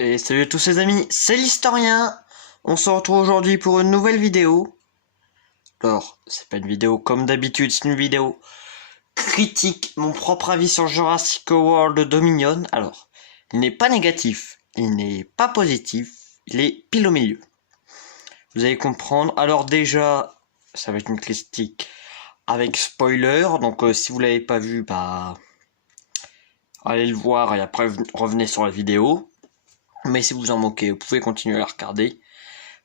Et salut à tous les amis, c'est l'historien. On se retrouve aujourd'hui pour une nouvelle vidéo. Alors, c'est pas une vidéo comme d'habitude, c'est une vidéo critique, mon propre avis sur Jurassic World Dominion. Alors, il n'est pas négatif, il n'est pas positif, il est pile au milieu. Vous allez comprendre. Alors déjà, ça va être une critique avec spoiler, donc si vous l'avez pas vu, bah allez le voir et après revenez sur la vidéo. Mais si vous en manquez, vous pouvez continuer à la regarder.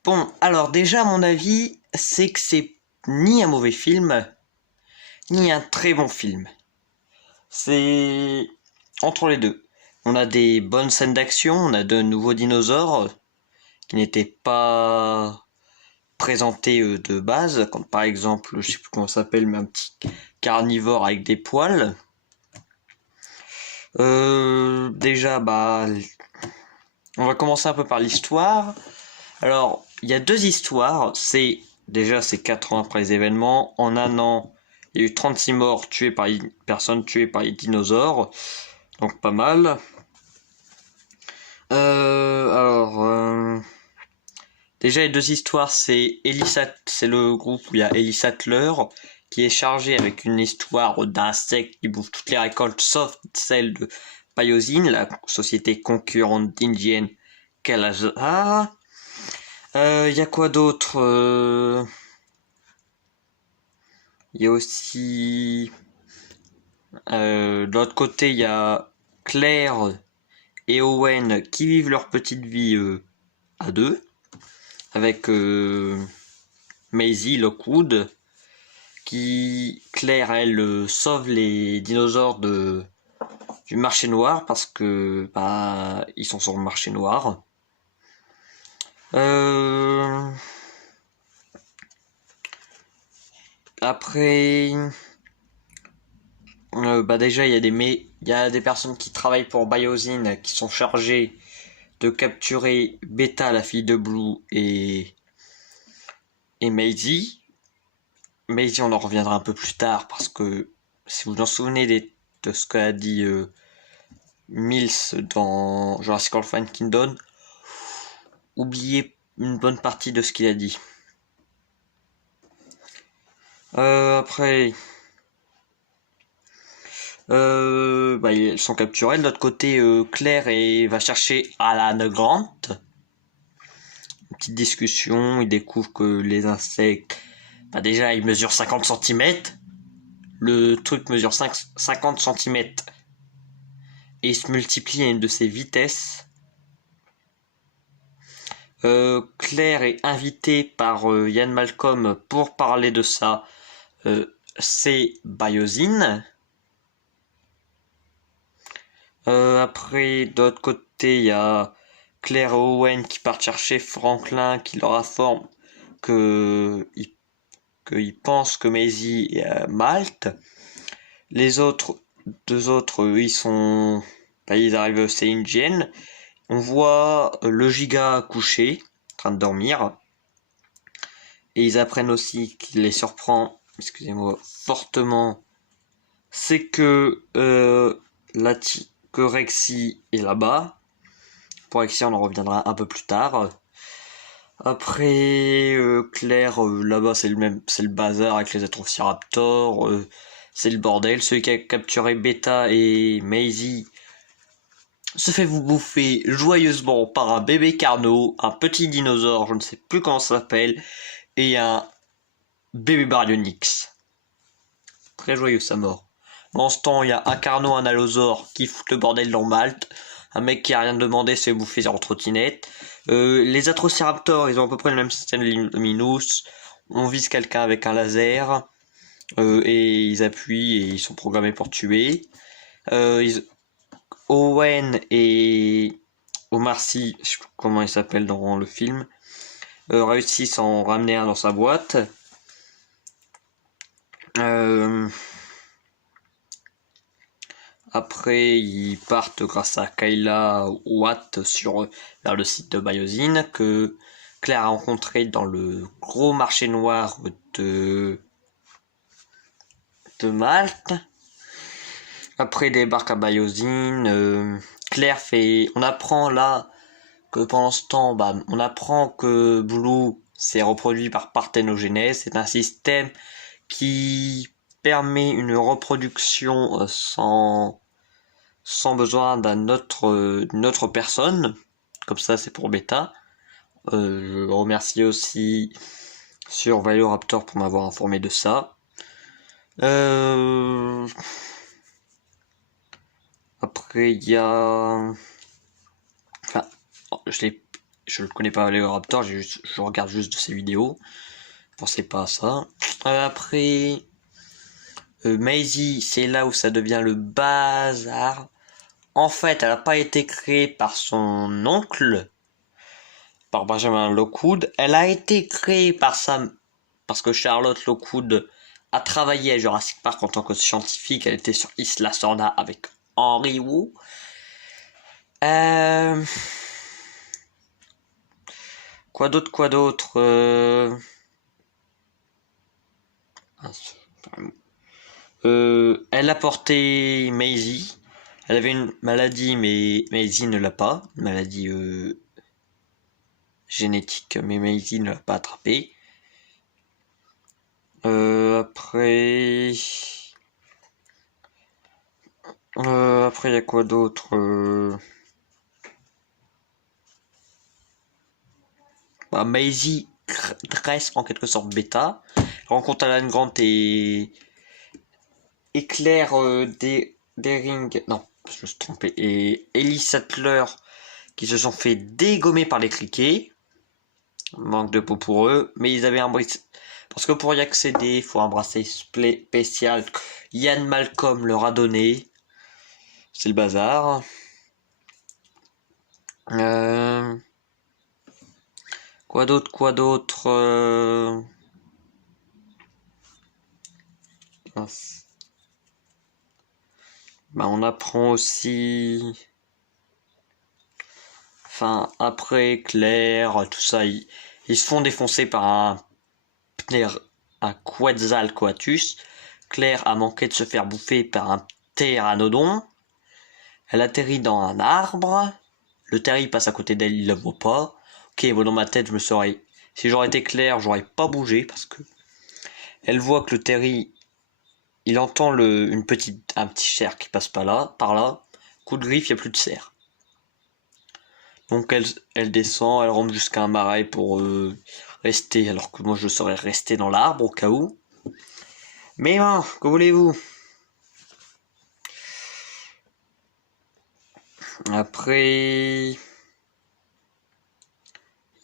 Bon, alors déjà, à mon avis, c'est que c'est ni un mauvais film, ni un très bon film. C'est entre les deux. On a des bonnes scènes d'action, on a de nouveaux dinosaures qui n'étaient pas présentés de base, comme par exemple, je sais plus comment ça s'appelle, mais un petit carnivore avec des poils. Déjà, bah, on va commencer un peu par l'histoire. Alors, il y a deux histoires. C'est 4 ans après les événements. En un an, il y a eu 36 morts personnes tuées par les dinosaures. Donc pas mal. Déjà les deux histoires, c'est le groupe où il y a Ellie Sattler qui est chargé avec une histoire d'insectes qui bouffent toutes les récoltes sauf celle de Biosyn, la société concurrente d'Indienne Kalazar. Y a quoi d'autre? Y a aussi... de l'autre côté, il y a Claire et Owen qui vivent leur petite vie à deux. Avec Maisie Lockwood. Claire, elle, sauve les dinosaures du marché noir parce que bah, ils sont sur le marché noir. Après, bah déjà il y a des personnes qui travaillent pour Biosyn qui sont chargées de capturer Beta, la fille de Blue, et Maisie. Maisie, on en reviendra un peu plus tard parce que si vous vous en souvenez de ce qu'a dit Mills dans Jurassic World Fallen Kingdom, oubliez une bonne partie de ce qu'il a dit. Après, bah, ils sont capturés. De l'autre côté, Claire va chercher Alan Grant. Une petite discussion, il découvre que les insectes, bah déjà, ils mesurent 50 cm. Le truc mesure 50 cm et il se multiplie à une de ses vitesses. Claire est invitée par Ian Malcolm pour parler de ça. C'est Biosyn. Après, d'autre côté, il y a Claire et Owen qui partent chercher Franklin qui leur informe qu'ils pensent que Maisie est à Malte. Les deux autres, eux, ils arrivent, c'est Indienne. On voit le giga couché, en train de dormir. Et ils apprennent aussi qu'il les surprend, excusez-moi, fortement. C'est que que Rexy est là-bas. Pour Rexy, on en reviendra un peu plus tard. Après, Claire, là-bas, c'est le bazar avec les Atrociraptors. C'est le bordel. Celui qui a capturé Beta et Maisie se fait vous bouffer joyeusement par un bébé Carno, un petit dinosaure, je ne sais plus comment ça s'appelle, et un bébé Baryonyx. Très joyeux sa mort. Dans ce temps, il y a un Carno, un Allosaure qui fout le bordel dans Malte. Un mec qui a rien demandé se fait bouffer en trottinette. Les Atrociraptors, ils ont à peu près le même système Luminous. On vise quelqu'un avec un laser. Et ils appuient et ils sont programmés pour tuer. Owen et Omar Sy, je sais plus comment il s'appelle dans le film, réussissent à en ramener un dans sa boîte. Après, ils partent grâce à Kayla Watt vers le site de Biosyn que Claire a rencontré dans le gros marché noir de Malte. Après, ils débarquent à Biosyn. On apprend là que pendant ce temps, bah, on apprend que Blue s'est reproduit par parthénogenèse. C'est un système qui permet une reproduction sans besoin d'une autre personne. Comme ça, c'est pour Beta. Je remercie aussi sur Velociraptor pour m'avoir informé de ça. Après, il y a... Enfin, je le connais pas, Velociraptor, je regarde juste de ses vidéos. Pensez pas à ça. Après, Maisie, c'est là où ça devient le bazar. En fait, elle n'a pas été créée par son oncle, par Benjamin Lockwood. Elle a été créée parce que Charlotte Lockwood a travaillé à Jurassic Park en tant que scientifique. Elle était sur Isla Sorna avec Henry Wu. Quoi d'autre elle a porté Maisie. Elle avait une maladie, mais Maisie ne l'a pas. Une maladie génétique, mais Maisie ne l'a pas attrapée. Après, il y a quoi d'autre Maisie reste en quelque sorte bêta. Elle rencontre Alan Grant et Claire Daring. Non, je me suis trompé. Et Ellie Sattler qui se sont fait dégommer par les criquets. Manque de peau pour eux. Mais ils avaient un bracelet. Parce que pour y accéder, il faut un bracelet spécial. Ian Malcolm leur a donné. C'est le bazar. Quoi d'autre on apprend aussi... Enfin, après, Claire, tout ça, ils se font défoncer par un Quetzalcoatlus. Claire a manqué de se faire bouffer par un pteranodon. Elle atterrit dans un arbre. Le terrier passe à côté d'elle, il la voit pas. Ok, bon, dans ma tête, si j'aurais été Claire, j'aurais pas bougé parce que elle voit que le terrier, il entend un petit cerf qui passe par là. Coup de griffe, il n'y a plus de cerf. Donc elle descend, elle rentre jusqu'à un marais pour rester, alors que moi je serais resté dans l'arbre au cas où. Mais bon, que voulez-vous? Après,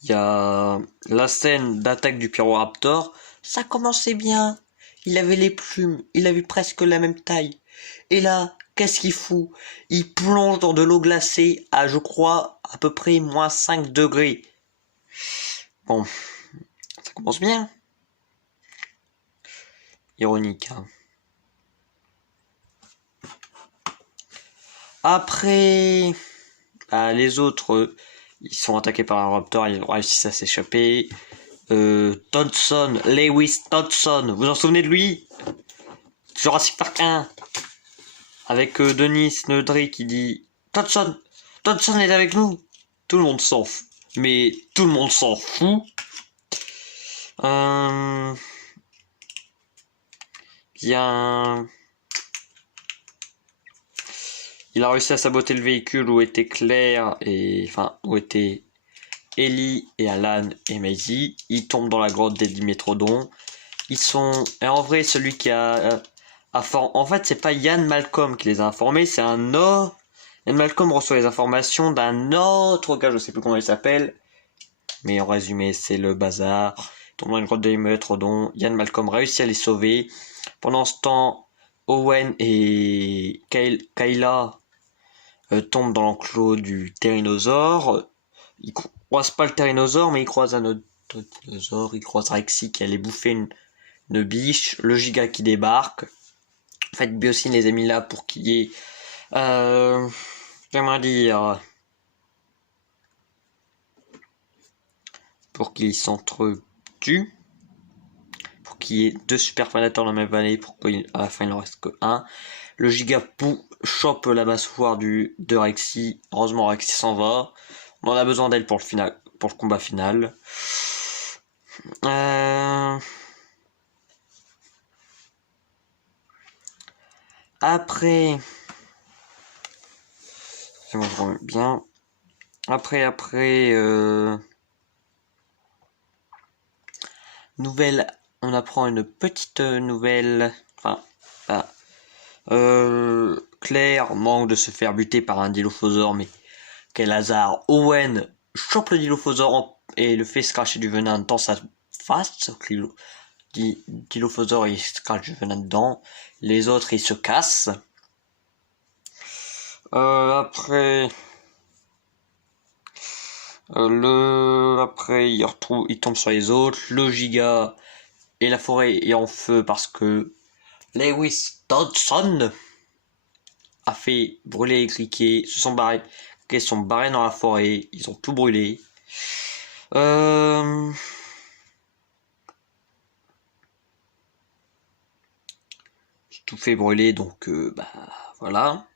il y a la scène d'attaque du Pyroraptor. Ça commençait bien. Il avait les plumes, il avait presque la même taille. Et là, qu'est-ce qu'il fout? Il plonge dans de l'eau glacée à, je crois, à peu près moins 5 degrés. Bon, ça commence bien. Ironique, hein. Après, les autres, ils sont attaqués par un raptor, ils réussissent à s'échapper. Lewis Thompson, vous en souvenez de lui? Jurassic Park 1. Avec Denis Nedry qui dit Thompson est avec nous. Tout le monde s'en fout. Mais tout le monde s'en fout. Bien. Il a réussi à saboter le véhicule où étaient Claire où étaient Ellie et Alan et Maisie. Ils tombent dans la grotte des Dimétrodons. Et en vrai, celui qui a en fait, c'est pas Ian Malcolm qui les a informés, c'est un autre. Ian Malcolm reçoit les informations d'un autre gars, je sais plus comment il s'appelle. Mais en résumé, c'est le bazar. Ils tombent dans une grotte des Dimétrodons. Ian Malcolm réussit à les sauver. Pendant ce temps, Owen et Kayla tombent dans l'enclos du Tyrannosaure. Ils croisent pas le Tyrannosaure, mais ils croisent un autre dinosaure. Ils croisent Rexy qui allait bouffer une biche. Le Giga qui débarque. En fait, Biosyn les a mis là pour qu'il y ait... comment dire... Pour qu'ils s'entretuent. Pour qu'il y ait 2 super prédateurs dans la même vallée, pour qu'à la fin il en reste que 1. Le Gigapoo chope la mâchoire de Rexy. Heureusement Rexy s'en va. On a besoin d'elle pour le combat final. Après, je remets bien. Après, nouvelle, on apprend une petite nouvelle. Enfin, Claire manque de se faire buter par un Dilophosaure, mais quel hasard, Owen chope le Dilophosaure et le fait se cracher du venin dans sa face. Dilophosaure, il se crache du venin dedans. Les autres, ils se cassent. Après, il tombe sur les autres. Le Giga et la forêt est en feu parce que Lewis Dodson a fait brûler les criquets, sont barrés dans la forêt, ils ont tout brûlé. Tout fait brûler, donc voilà.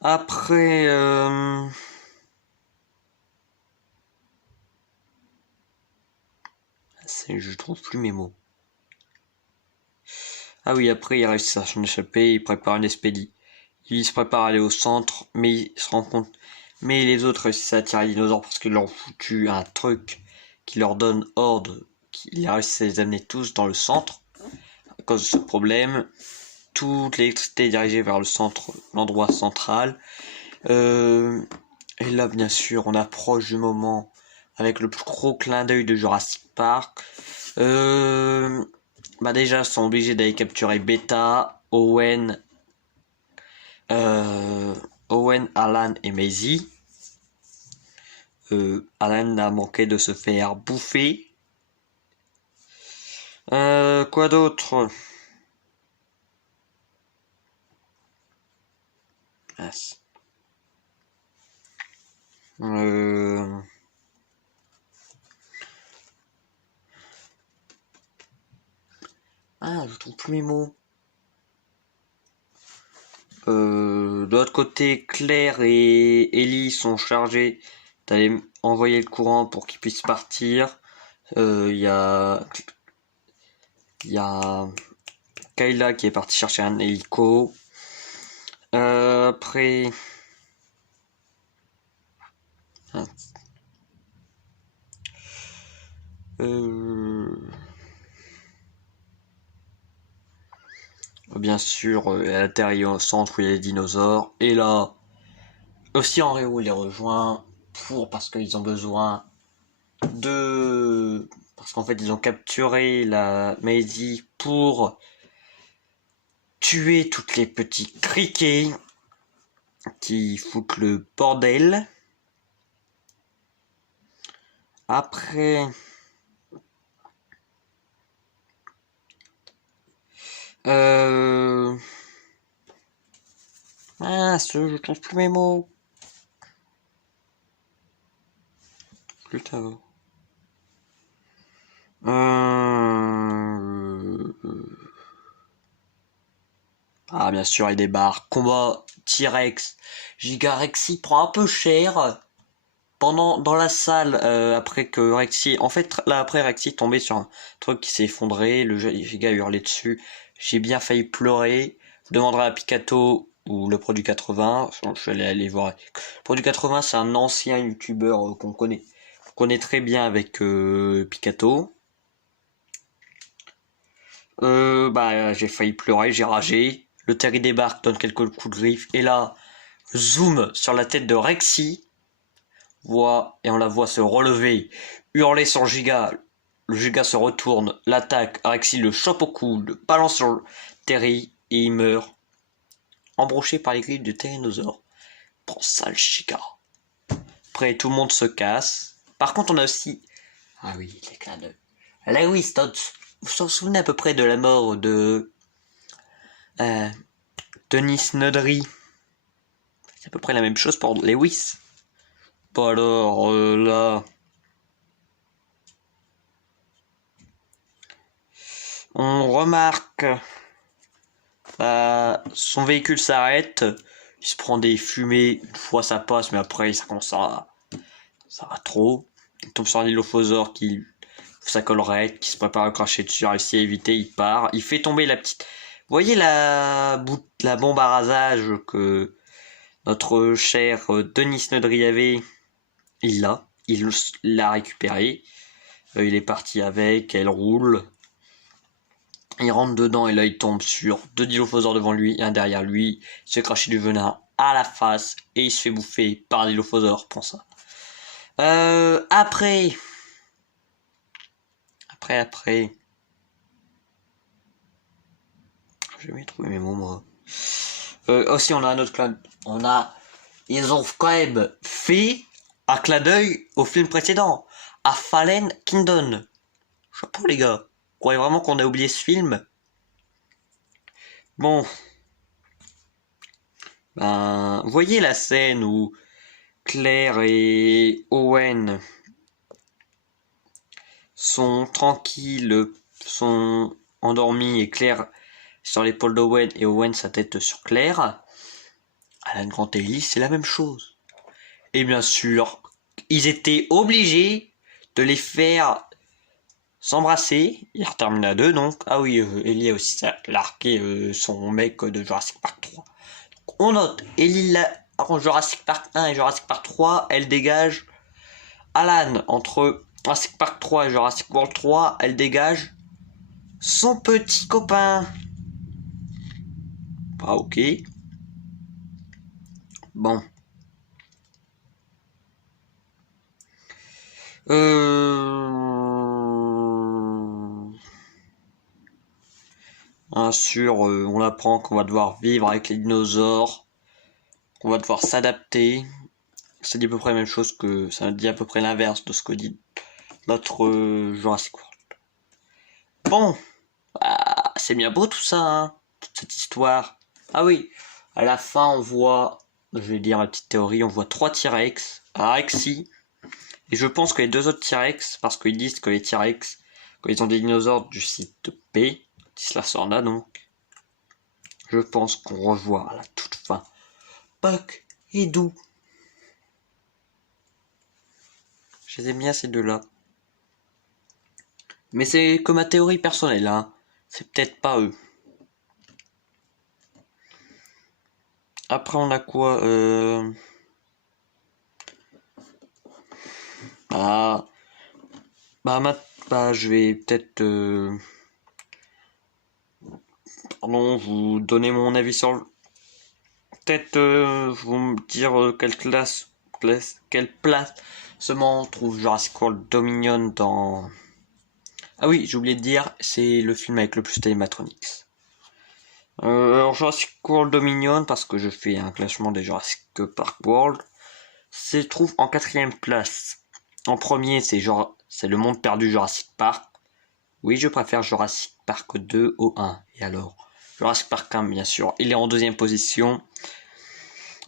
Après, je trouve plus mes mots. Ah oui, après, il réussit à s'en échapper, il prépare une expédie. Il se prépare à aller au centre, mais il se rend compte. Mais les autres réussissent à attirer les dinosaures parce qu'ils leur ont foutu un truc qui leur donne ordre. Il a réussi à les amener tous dans le centre. À cause de ce problème, toute l'électricité est dirigée vers le centre, l'endroit central. Et là, bien sûr, on approche du moment avec le plus gros clin d'œil de Jurassic Park. Déjà, ils sont obligés d'aller capturer Beta, Owen, Alan et Maisie. Alan a manqué de se faire bouffer. Quoi d'autre? Je trouve plus mes mots. De l'autre côté, Claire et Ellie sont chargés d'aller envoyer le courant pour qu'ils puissent partir. Il y a Kayla qui est partie chercher un hélico. Après... Bien sûr, elle atterrit au centre où il y a les dinosaures. Et là, aussi Henry les rejoint parce qu'ils ont besoin de... Parce qu'en fait, ils ont capturé la Maisie pour tuer toutes les petits criquets qui foutent le bordel. Après... je trouve plus mes mots. Putain. Bien sûr, il débarque. Combat T-Rex. Gigarexy prend un peu cher. Dans la salle, après que Rexy... En fait, là, après, Rexy est tombé sur un truc qui s'est effondré. Le Giga a hurlé dessus. J'ai bien failli pleurer. Je demanderai à Pikato ou le Produit 80. Je vais aller voir. Le Produit 80, c'est un ancien youtubeur qu'on connaît. On connaît très bien avec Pikato. J'ai failli pleurer, j'ai ragé. Le Terry débarque, donne quelques coups de griffe. Et là, zoom sur la tête de Rexy. Et on la voit se relever, hurler sur Giga. Le Giga se retourne, l'attaque. Rexy le chope au cou, le balance sur Terry et il meurt. Embroché par les griffes de Tyrannosaure. Prends ça le Giga. Après, tout le monde se casse. Par contre, on a aussi... Ah oui, les clins d'œil. Lewis Dodson. Vous vous souvenez à peu près de la mort de... Denis Nedry. C'est à peu près la même chose pour Lewis. Alors là... On remarque... son véhicule s'arrête. Il se prend des fumées, une fois ça passe, mais après ça commence à... Ça va trop. Il tombe sur un Dilophosaure qui... sa collerette, qui se prépare à cracher dessus, réussit à éviter, il part. Il fait tomber la petite... Vous voyez la bombe à rasage que notre cher Denis Nedry avait? Il l'a récupérée. Il est parti avec, elle roule. Il rentre dedans et là il tombe sur 2 Dilophosaures devant lui et un derrière lui. Il se fait cracher du venin à la face et il se fait bouffer par un Dilophosaure pour ça. Après. Je vais trouver mes mots moi. Aussi on a un autre clin. Ils ont quand même fait un clin d'œil au film précédent, à Fallen Kingdom. Chapeau les gars. Vous croyez vraiment qu'on a oublié ce film? Bon. Ben, vous voyez la scène où Claire et Owen sont tranquilles, sont endormis et Claire sur l'épaule d'Owen et Owen sa tête sur Claire. Alan Grant et Ellie, c'est la même chose. Et bien sûr, ils étaient obligés de les faire s'embrasser. Il termine à 2 donc. Ah oui, Ellie a aussi largué son mec de Jurassic Park 3. Donc, on note, Ellie entre Jurassic Park 1 et Jurassic Park 3, elle dégage Alan. Entre Jurassic Park 3 et Jurassic World 3, elle dégage son petit copain. Ah ok. Bon. Bien sûr, on apprend qu'on va devoir vivre avec les dinosaures, qu'on va devoir s'adapter. Ça dit à peu près la même chose que... Ça dit à peu près l'inverse de ce que dit notre Jurassic World. Bon, bah, c'est bien beau tout ça, hein, toute cette histoire. Ah oui, à la fin on voit, je vais dire la petite théorie, on voit 3 T-Rex, un Rexy, et je pense que les 2 autres T-Rex, parce qu'ils disent que les T-Rex, quand ils ont des dinosaures du site P, Tislasorna donc, je pense qu'on revoit à la toute fin Puck et Doo. Je les aime bien ces deux-là. Mais c'est que ma théorie personnelle, hein. C'est peut-être pas eux. Après on a quoi je vais peut-être vous donner mon avis sur peut-être vous me dire quelle placement trouve Jurassic World Dominion dans... Ah oui, j'ai oublié de dire, c'est le film avec le plus d'animatronics. Alors Jurassic World Dominion, parce que je fais un classement des Jurassic Park World, se trouve en 4ème place. En premier, c'est le monde perdu Jurassic Park. Oui, je préfère Jurassic Park 2 au 1. Et alors, Jurassic Park 1, bien sûr, il est en 2ème position.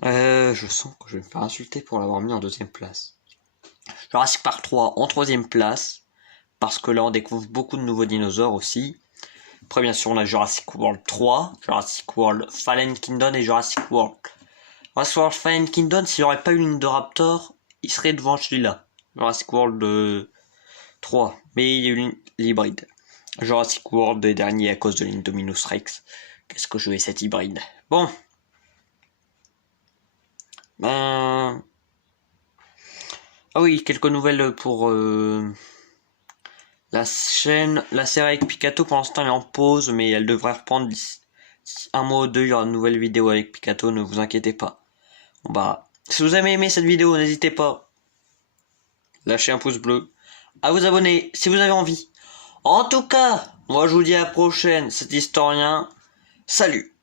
Je sens que je vais me faire insulter pour l'avoir mis en 2ème place. Jurassic Park 3 en 3ème place, parce que là on découvre beaucoup de nouveaux dinosaures aussi. Après bien sûr on a Jurassic World 3, Jurassic World Fallen Kingdom et Jurassic World. Jurassic World Fallen Kingdom, s'il n'y aurait pas eu l'Indoraptor, il serait devant celui-là. Jurassic World 3, mais il y a eu l'hybride. Jurassic World est dernier à cause de l'Indominus Rex. Qu'est-ce que je vais cet hybride? Bon. Ah oui, quelques nouvelles pour la chaîne. La série avec Pikato pour l'instant elle est en pause, mais elle devrait reprendre d'ici un mois ou deux. Il y aura une nouvelle vidéo avec Pikato, ne vous inquiétez pas. Bon, bah, si vous avez aimé cette vidéo, n'hésitez pas. Lâchez un pouce bleu. À vous abonner si vous avez envie. En tout cas, moi je vous dis à la prochaine, c'est Historien. Salut!